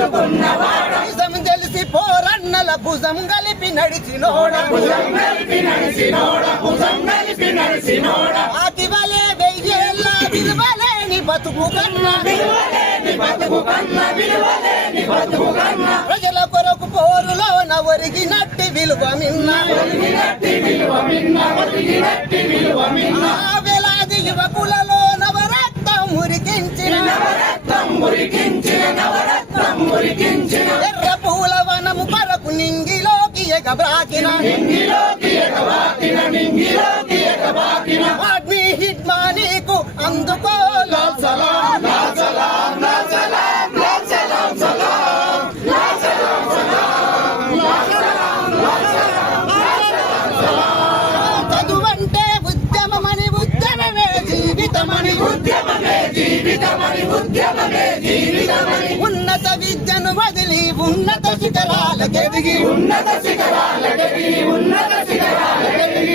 నిజం తెలిసి పోరన్నల భుజం కలిపి నడిచినోడ ఆకి వలే వెయ్యేళ్ళ విలువలేని బతుకు కన్నా ప్రజల కొరకు పోరులోన ఒరిగినట్టి విలువ మిన్న వేలాది యువకులలో నవరత్నం మురికించిన ఎర్ర పూల వనము కొరకు నింగిలోకి ఎగబ్రాకిన వాడ్ని హిట్మా నీకు అందుకో లాల్ సలాం చదువంటే ఉద్యమమని ఉద్యమమే జీవితమని ఉన్నత విద్యను వదిలి ఉన్నత శిఖరాలకెదిగి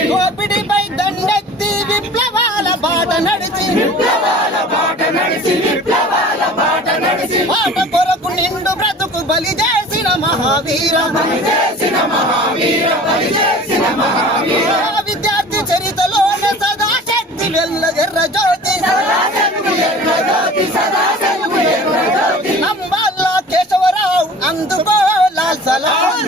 దోపిడిపై దండెత్తి విప్లవాల బాట నడిచి ఆట కొరకు నిండు బ్రతుకు బలి చేసిన మహావీర విద్యార్థి చరితలోన సదా శక్తి వెల్ల ఎర్ర జ్యోతి నంబాల కేశవరావు అందుకో లాల్ సలాం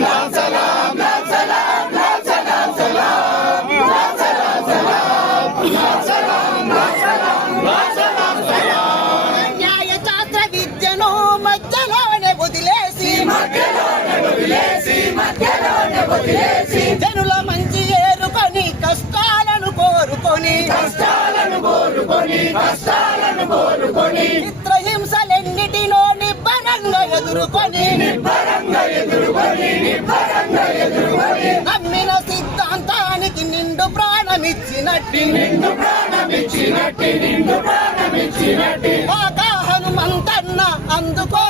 న్యాయ శాస్త్ర విద్యను మధ్యలోనే వదిలేసి జనుల మంచి ఏరుకొని కష్టాలను కోరుకొని చిత్రహింసలెన్నిటినో నిబ్బరంగా ఎదుర్కొని నమ్మిన సిద్ధాంతానికి నిండు ప్రాణమిచ్చినట్టి ఆకా హనుమంతన్న అందుకో